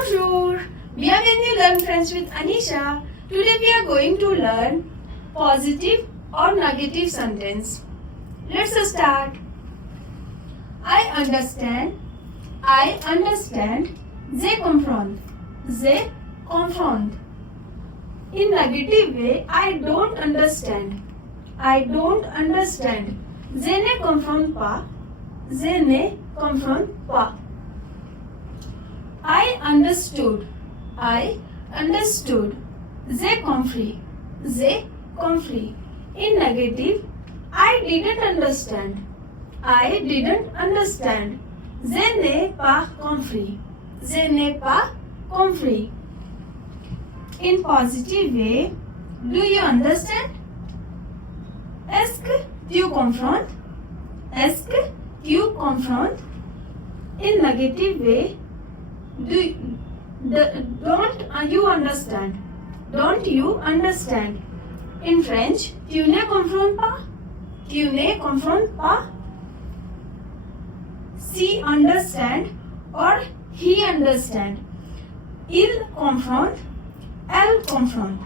Bonjour! Bienvenue Learn French with Anisha. Today we are going to learn positive or negative sentence. Let's start. I understand. I understand. Je comprends. Je comprends. In negative way, I don't understand. I don't understand. Je ne comprends pas. Je ne comprends pas. I understood. I understood. J'ai compris. J'ai compris. In negative, I didn't understand. I didn't understand. Je n'ai pas compris. Je n'ai pas compris. In positive way, do you understand? Est-ce que tu comprends? Est-ce que tu comprends? In negative way, don't you understand? Don't you understand? In French, tu ne comprends pas? Tu ne comprends pas? She understand or he understand. Il comprend, elle comprend.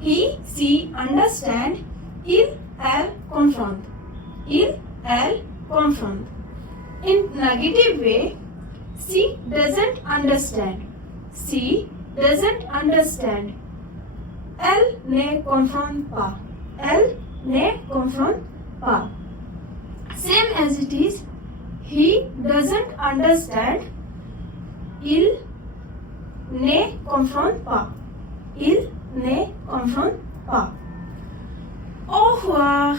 He, she understand, il, elle comprend. Il, elle comprend. In negative way, she doesn't understand. She doesn't understand. Elle ne comprend pas. Elle ne comprend pas. Same as it is, he doesn't understand. Il ne comprend pas. Il ne comprend pas. Au revoir.